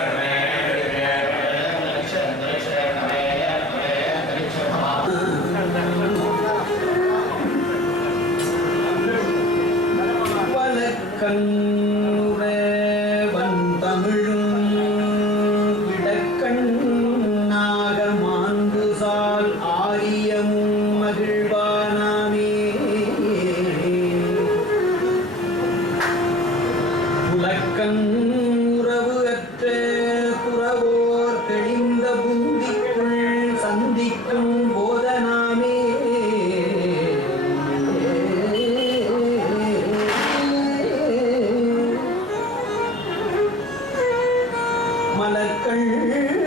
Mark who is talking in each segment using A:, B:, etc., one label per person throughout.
A: Amen.
B: கண்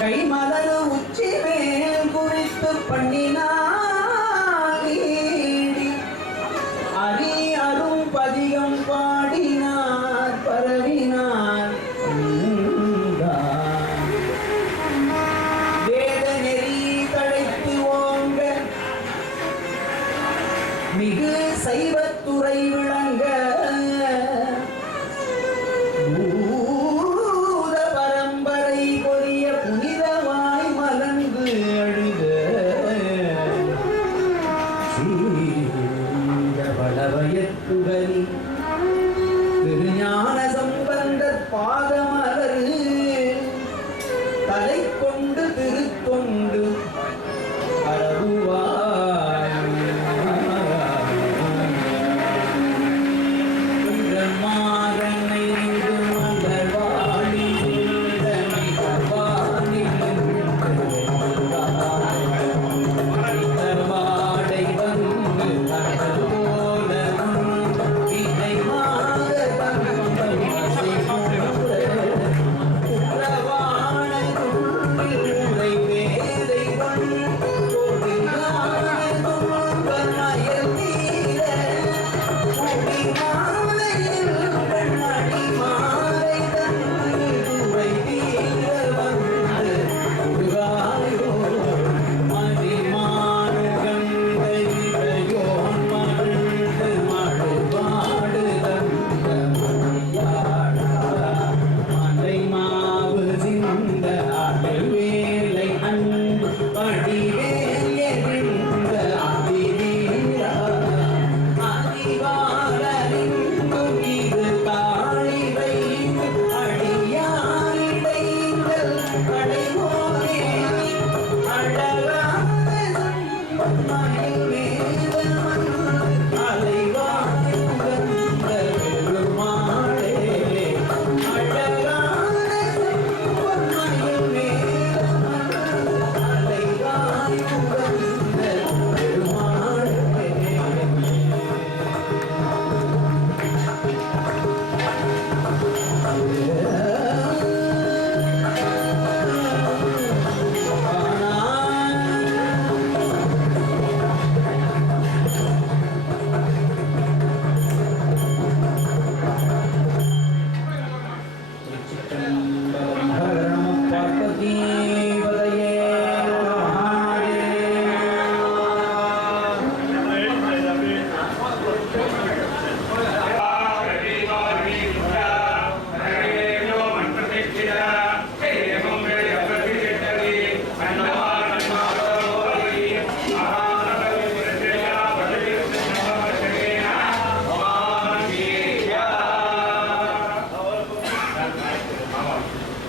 B: கைமலர் உச்சி மேல் குறித்து பண்ணினாடி அரி அரும் பதிகம் பாடினார் பரவினார். வேத நெறி தழைத்து ஓங்க. மிகு சைவத்துறை விளங்க.